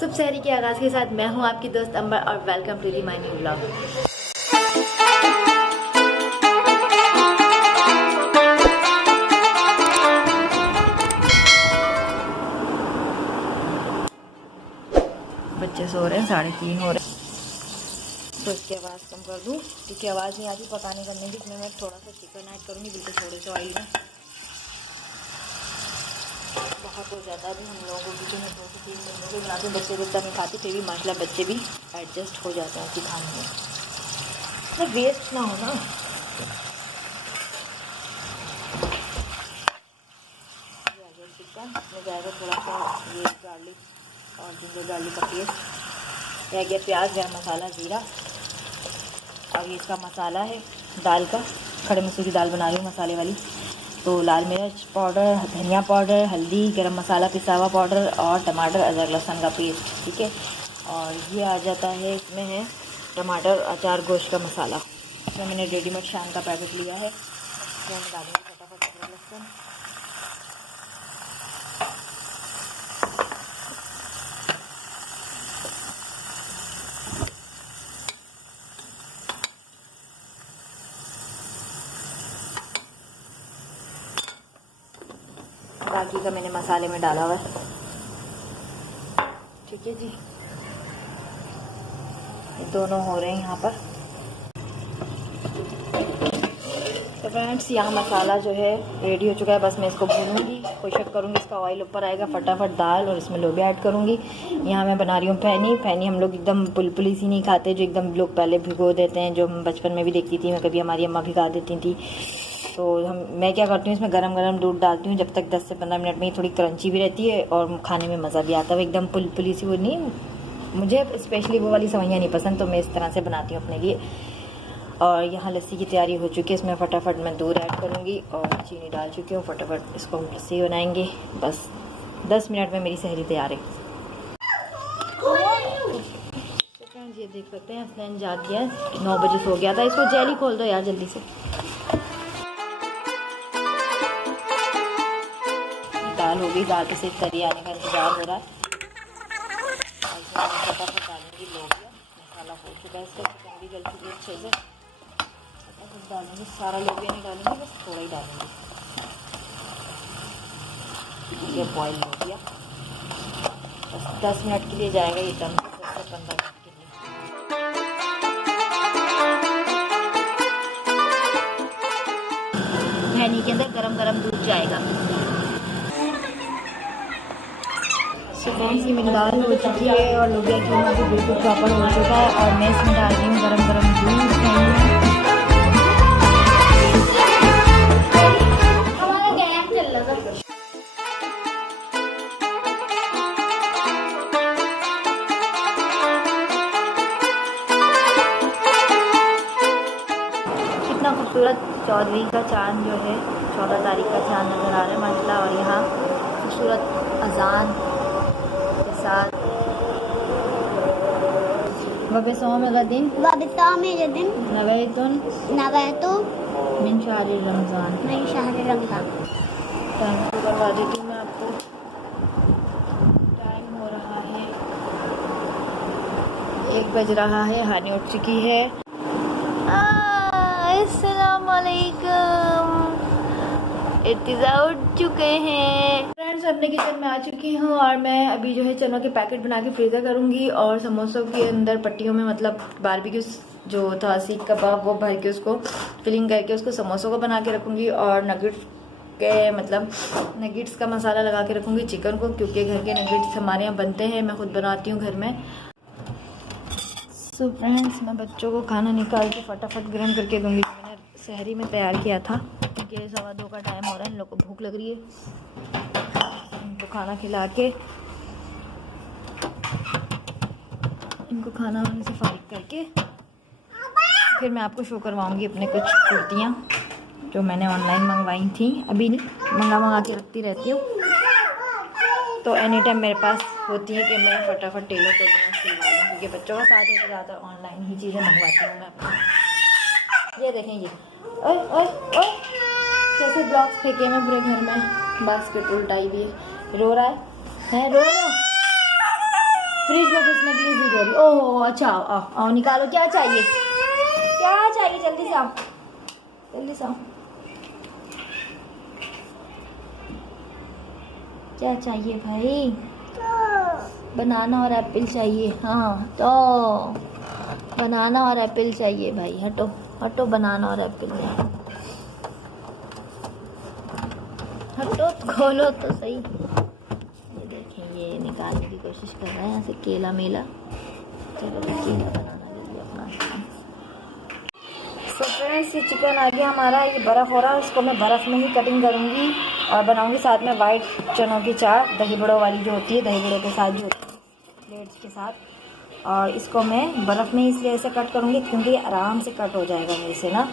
सुबह सहरी के आगाज के साथ मैं हूं आपकी दोस्त अंबर और welcome to the my new vlog. बच्चे सो रहे हैं, 3:30 हो रहे हैं, तो इसकी आवाज़ कम कर दूं क्योंकि आवाज़ नहीं आती पकाने करने की। इसमें मैं थोड़ा सा चिकन ऐड करूँगी, बिल्कुल थोड़े से ऑयल में। बहुत हो जाता भी हम लोगों को किचन में 2 से 3 महीनों से बनाते हैं। बच्चे जितना नहीं खाते फिर भी माशाल्लाह बच्चे भी एडजस्ट हो जाते हैं कि खाने में, ना वेस्ट ना हो ना। ये आ गया चिकन, इसमें जाएगा थोड़ा सा ये गार्लिक और जिंजर गार्लिक का पेस्ट, रह गया प्याज, गरम मसाला, जीरा, और ये इसका मसाला है दाल का। खड़े मसूर की दाल बना रही हूँ मसाले वाली, तो लाल मिर्च पाउडर, धनिया पाउडर, हल्दी, गरम मसाला पिसा हुआ पाउडर और टमाटर अदरक लहसुन का पेस्ट, ठीक है। और ये आ जाता है, इसमें है टमाटर अचार गोश्त का मसाला। इसमें मैंने रेडीमेड शान का पैकेट लिया है, मैं डालूंगी फटाफट अदरक लहसुन। बाकी का मैंने मसाले में डाला हुआ है, ठीक है जी। ये दोनों हो रहे हैं यहाँ पर। तो फ्रेंड्स यहाँ मसाला जो है रेडी हो चुका है, बस मैं इसको भूनूंगी, कोशिश करूँगी इसका ऑयल ऊपर आएगा फटाफट दाल, और इसमें लोबिया ऐड करूँगी। यहाँ मैं बना रही हूँ फैनी हम लोग एकदम पुलपुली सी नहीं खाते, जो एकदम लोग पहले भिगो देते हैं, जो हम बचपन में भी देखती थी, मैं कभी हमारी अम्मा भिगा देती थी। तो मैं क्या करती हूँ, इसमें गरम दूध डालती हूँ, जब तक 10 से 15 मिनट में ही थोड़ी क्रंची भी रहती है और खाने में मज़ा भी आता है। एकदम पुली सी वो नहीं, मुझे स्पेशली वो वाली सवैयाँ नहीं पसंद, तो मैं इस तरह से बनाती हूँ अपने लिए। और यहाँ लस्सी की तैयारी हो चुकी है, इसमें फटाफट मैं दूध ऐड करूँगी और चीनी डाल चुकी हूँ। फटाफट इसको हम लस्सी बनाएंगे, बस 10 मिनट में मेरी सहरी तैयार है। ये देख सकते हैं हसनैन जाग गया है, 9 बजे सो गया था। इसको जेली खोल दो यार जल्दी से। दाल हो गई, दाल पे से तरी आने का इंतजार हो रहा है। फटाफट डालूंगी लोबिया, मसाला हो चुका है इसका, चिकन भी जल चुकी है अच्छे से। फटाफट डालूंगी, सारा लोबिया नहीं डालूंगी, बस थोड़ा ही डालूंगी। ये बॉयल लोबिया, बस 10 मिनट के लिए जाएगा ये दम, 10 से 15 मिनट के लिए। फैनी के अंदर गरम दूध जाएगा। सी मेरी दाल हो चुकी है और लोबिया कीमा भी बिल्कुल प्रॉपर हो चुका है, और मैं इसमें डाल रही हूँ गरम दूध। हमारा गैस चल रहा था। कितना खूबसूरत 14वीं का चांद जो है, 14 तारीख का चांद नजर आ रहा है माशाल्लाह। और यहाँ खूबसूरत अजान साथ वबिसौम-ए-गदिन नवैतुन मिन शहर रमज़ान। टाइम को करवा देती हूँ मैं आपको, टाइम हो रहा है 1 बज रहा है, हानि उठ चुकी है। अस्सलाम वालेकुम, इर्तिजा उठ चुके हैं। फ्रेंड्स अपने किचन में आ चुकी हूँ और मैं अभी जो है चनों के पैकेट बना के फ्रीजर करूँगी, और समोसों के अंदर पट्टियों में मतलब बारबेक्यू जो था सीख कबाब वो भर के उसको फिलिंग करके उसको समोसों को बना के रखूँगी, और नगेट्स के मतलब नगेट्स का मसाला लगा के रखूँगी चिकन को, क्योंकि घर के नगेट्स हमारे यहाँ बनते हैं, मैं खुद बनाती हूँ घर में। सो फ्रेंड्स मैं बच्चों को खाना निकाल के फटाफट गर्म करके दूँगी। मैंने सहरी में तैयार किया था क्योंकि 2:15 का टाइम हो रहा है, इन लोग को भूख लग रही है। इनको खाना खिला के, इनको खाना वाने से फारिग करके फिर मैं आपको शो करवाऊंगी अपने कुछ कुर्तियाँ जो मैंने ऑनलाइन मंगवाई थी। अभी नहीं, मंगा के रखती रहती हूँ, तो एनी टाइम मेरे पास होती है कि मैं फटाफट टेलर को सिलवा लूँ, क्योंकि बच्चों का साथ है तो ज़्यादातर ऑनलाइन ही चीज़ें मंगवाती हूँ मैं। ये देखें, ये ओए ओए ओए कैसे ब्लॉक्स फेंके मैं पूरे घर में, बास्केट उल्टाई भी है। रो रहा है रो रो नहीं धो रही। ओह अच्छा, आओ आओ निकालो, क्या चाहिए, क्या चाहिए, जल्दी से आओ, जल्दी से आओ, क्या चाहिए भाई? बनाना और एप्पल चाहिए। हाँ तो बनाना और एप्पल चाहिए भाई, हटो हटो, बनाना और एप्पल में हटो, खोलो तो सही। ये देखें, ये निकालने की कोशिश कर रहे हैं यहाँ से केला मेला। चलो केला बनाना जल्दी अपना। तो फ्रेंड्स ये चिकन आ गया हमारा, ये बर्फ़ हो रहा है, इसको मैं बर्फ़ में ही कटिंग करूँगी और बनाऊँगी साथ में वाइट चनों की चाट, दही बड़ों वाली जो होती है, दही बड़ों के साथ जो होती है प्लेट्स के साथ। और इसको मैं बर्फ़ में इसलिए ऐसे कट करूँगी क्योंकि आराम से कट हो जाएगा मेरे से ना,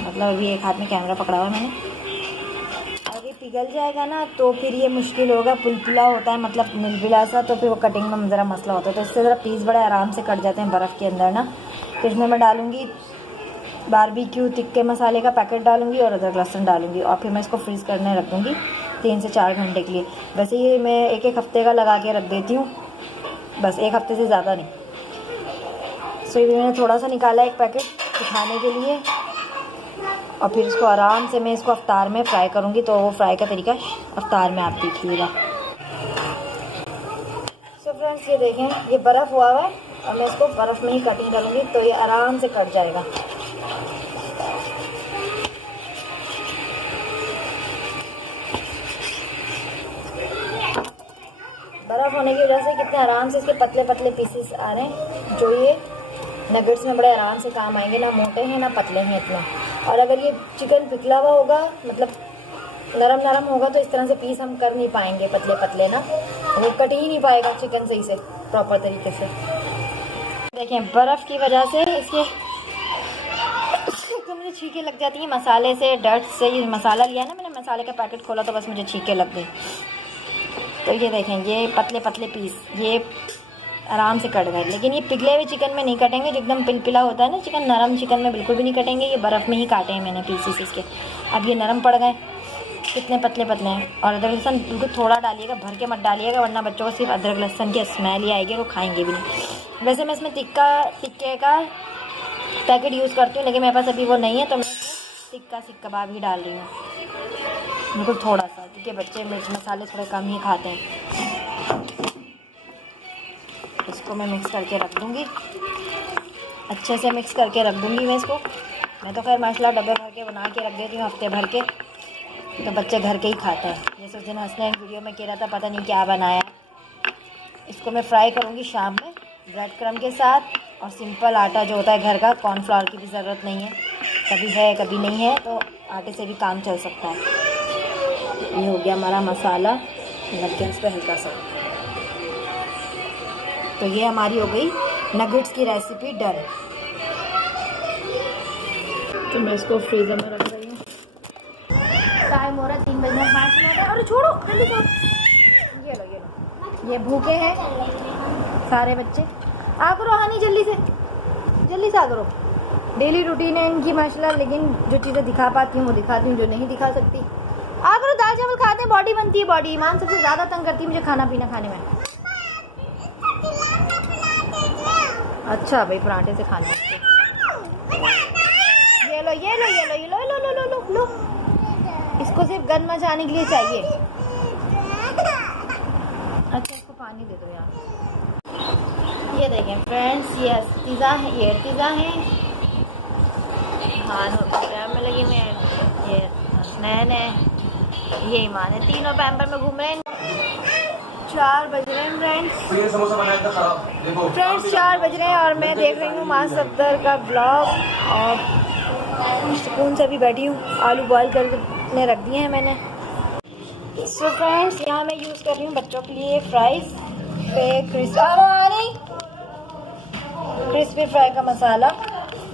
मतलब अभी एक हाथ में कैमरा पकड़ा हुआ है मैंने। और ये पिघल जाएगा ना तो फिर ये मुश्किल होगा, पुलपुला होता है मतलब मिलबिला सा, तो फिर वो कटिंग में ज़रा मसला होता है। तो इससे ज़रा पीस बड़े आराम से कट जाते हैं बर्फ़ के अंदर ना। फिर इसमें मैं डालूँगी बारबेक्यू तिक्के मसाले का पैकेट डालूंगी और अदरक लहसुन डालूंगी और फिर मैं इसको फ्रीज़ करने रख दूँगी 3 से 4 घंटे के लिए। वैसे ये मैं एक हफ्ते का लगा के रख देती हूँ, बस एक हफ्ते से ज़्यादा नहीं। सो ये मैंने थोड़ा सा निकाला एक पैकेट दिखाने के लिए, और फिर इसको आराम से मैं इसको अफ्तार में फ्राई करूँगी। तो वो फ्राई का तरीका अफ्तार में आप देखिएगा। सो फ्रेंड्स ये देखें, ये बर्फ़ हुआ है और मैं इसको बर्फ़ में ही कटिंग करूँगी तो ये आराम से कट जाएगा। बर्फ़ होने की वजह से कितने आराम से इसके पतले पतले पीसेस आ रहे हैं, जो ये नगेट्स में बड़े आराम से काम आएंगे, ना मोटे हैं ना पतले हैं इतना। और अगर ये चिकन पिघला हुआ होगा, मतलब नरम नरम होगा, तो इस तरह से पीस हम कर नहीं पाएंगे पतले पतले ना, वो कट ही नहीं पाएगा चिकन सही से प्रॉपर तरीके से। देखें बर्फ़ की वजह से इसके तो मुझे छींके लग जाती हैं मसाले से, डर्ट से। ये मसाला लिया ना मैंने, मसाले का पैकेट खोला तो बस मुझे छींके लग गए। तो ये देखें, ये पतले पतले पीस ये आराम से कट गए, लेकिन ये पिघले हुए चिकन में नहीं कटेंगे, जो एकदम पिलपिला होता है ना चिकन, नरम चिकन में बिल्कुल भी नहीं कटेंगे। ये बर्फ़ में ही काटे हैं मैंने पीसेस इसके। अब ये नरम पड़ गए, कितने पतले पतले हैं। और अदरक लहसुन बिल्कुल थोड़ा डालिएगा, भर के मत डालिएगा, वरना बच्चों को सिर्फ अदरक लहसुन की स्मेल ही आएगी, वो खाएंगे भी नहीं। वैसे मैं इसमें टिक्के का पैकेट यूज़ करती हूँ, लेकिन मेरे पास अभी वो नहीं है, तो मैं टिक्का सीख कबाब ही डाल रही हूँ बिल्कुल थोड़ा सा, क्योंकि बच्चे मिर्च मसाले थोड़े कम ही खाते हैं। इसको मैं मिक्स करके रख दूँगी, अच्छे से मिक्स करके रख दूँगी मैं इसको। मैं तो खैर माशाल्लाह डब्बे भर के बना के रख देती हूँ हफ्ते भर के, तो बच्चे घर के ही खाते हैं। जैसे उस दिन हंसने एक वीडियो में कह रहा था पता नहीं क्या बनाया। इसको मैं फ्राई करूँगी शाम में ब्रेड क्रम्ब के साथ, और सिंपल आटा जो होता है घर का, कॉर्नफ्लावर की भी ज़रूरत नहीं है, कभी है कभी नहीं है, तो आटे से भी काम चल सकता है। ये हो गया हमारा मसाला, लग गया इस पर हल्का सा। तो ये हमारी हो गई नगेट्स की रेसिपी डन। तो मैं इसको फ्रीजर में रख रही हूँ। टाइम हो रहा है 3 बजने 5 मिनट है। अरे छोड़ो जल्दी से, ये लो ये भूखे हैं सारे बच्चे। आ करो हानी, जल्दी से आ करो। डेली रूटीन है इनकी माशाल्लाह, लेकिन जो चीज़ें दिखा पाती हूँ वो दिखाती हूँ, जो नहीं दिखा सकती। आ करो, दाल चावल खाते हैं, बॉडी बनती है बॉडी। ईमान सबसे ज़्यादा तंग करती है मुझे खाना पीना खाने में। अच्छा भाई, पराठे से खाने ये लो ये लो ये लो ये लो लो लो लो लो लो। इसको सिर्फ गन मचाने के लिए चाहिए। अच्छा इसको पानी दे दो यार। ये देखें फ्रेंड्स, ये अर्तिज़ा है, ये अर्तिज़ा है, हान होटल में लगी हुई है, ये हसनैन है, ये ईमान है, तीनों पैम्पर में घूम रहे हैं। 4 बज रहे हैं फ्रेंड्स 4 बज रहे हैं और मैं देख रही हूँ माँ सफदर का ब्लॉग, और सुकून से भी बैठी हूँ। आलू बॉयल करने रख दिए हैं मैंने। सो फ्रेंड्स यहाँ मैं यूज़ कर रही हूँ बच्चों के लिए फ्राइज पे क्रिस्पी फ्राई का मसाला।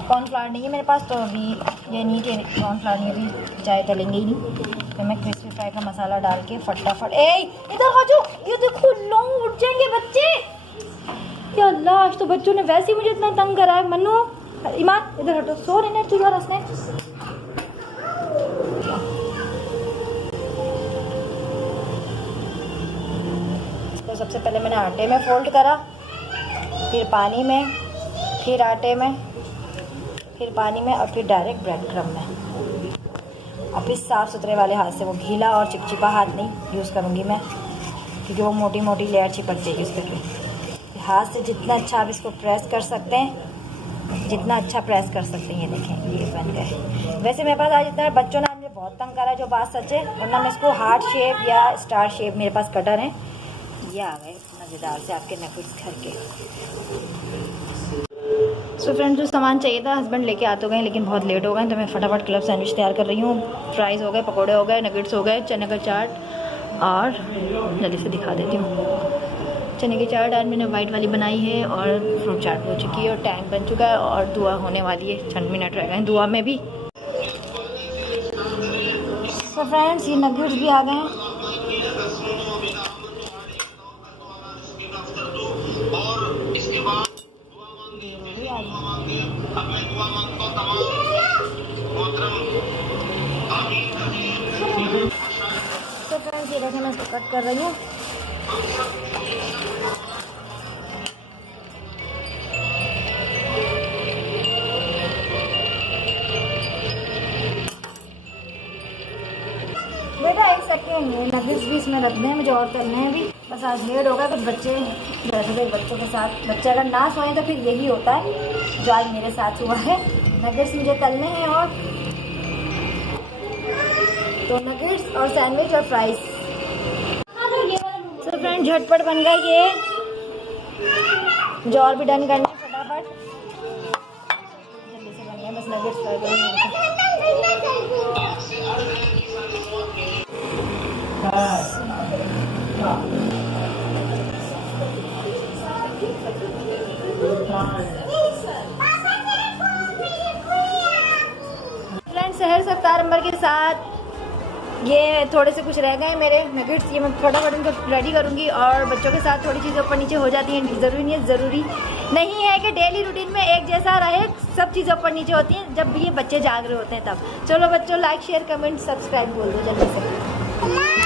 कॉर्नफ्लावर नहीं है मेरे पास, तो अभी ये नहीं कि कॉर्नफ्लावर नहीं, अभी चाय तलेंगे ही नहीं, तो मैं क्रिस्पी फ्राई का मसाला डाल के फटाफट। इधर आ जाओ, ये देखो लॉन्ग उठ जाएंगे बच्चे। या अल्लाह, आज तो बच्चों ने वैसे ही मुझे इतना तंग करा है। मन्नू, ईमान इधर हटो, सो रहे हैं तुझे रसने। इसको सबसे पहले मैंने आटे में फोल्ड करा, फिर पानी में, फिर आटे में, फिर पानी में और फिर डायरेक्ट ब्रेड क्रम्ब में। और फिर साफ़ सुथरे वाले हाथ से, वो गीला और चिपचिपा हाथ नहीं यूज़ करूँगी मैं, क्योंकि वो मोटी मोटी लेयर चिपक जाएगी उस पर। हाथ से जितना अच्छा आप इसको प्रेस कर सकते हैं, जितना अच्छा प्रेस कर सकते हैं। ये देखें ये बन गए। वैसे मेरे पास आज इतना बच्चों ने मुझे बहुत तंग करा है, जो बात सच है, वरना मैं इसको हार्ट शेप या स्टार शेप, मेरे पास कटर है। ये आ गए मज़ेदार से आपके नगेट्स घर के। सो फ्रेंड्स, जो सामान चाहिए था हस्बैंड लेके आ तो गए, लेकिन बहुत लेट हो गए, तो मैं फटाफट क्लब सैंडविच तैयार कर रही हूँ। फ्राइज़ हो गए, पकौड़े हो गए, नगेट्स हो गए, चने का चाट, और जल्दी से दिखा देती हूँ। चने की चाट आज मैंने वाइट वाली बनाई है, और फ्रूट चाट हो चुकी है, और टैंक बन चुका है, और दुआ होने वाली है। 6 मिनट रह गए दुआ में भी। तो फ्रेंड्स, ये नगेट्स भी आ गए हैं। तो फ्रेंड्स, ये देखें मैं इसको कट कर रही हूँ। बेटा एक सेकेंड, नगेट्स भी इसमें रख दें, मुझे और तलने हैं भी। बस आज लेट होगा, कुछ बच्चे बैठे थे, बच्चों के साथ। बच्चे अगर ना सोएं तो फिर यही होता है जो आज मेरे साथ हुआ है। नगेट्स मुझे तलने हैं, और तो नगेट्स और सैंडविच और फ्राइज। तो फ्रेंड, झटपट बन गया ये, जो और भी डन करना है फटाफट, जल्दी से बन गया। बस नगेट्स फ्राई करेंगे। फ्रेंड्स, सहर सफ्तार अंबर के साथ ये थोड़े से कुछ रह गए मेरे नगेट्स, ये मैं फटाफट इनको रेडी करूँगी। और बच्चों के साथ थोड़ी चीज़ें ऊपर नीचे हो जाती हैं, ज़रूरी नहीं है कि डेली रूटीन में एक जैसा रहे। सब चीज़ें ऊपर नीचे होती हैं जब भी ये बच्चे जाग रहे होते हैं तब। चलो बच्चों, लाइक शेयर कमेंट सब्सक्राइब बोल दो जल्दी से।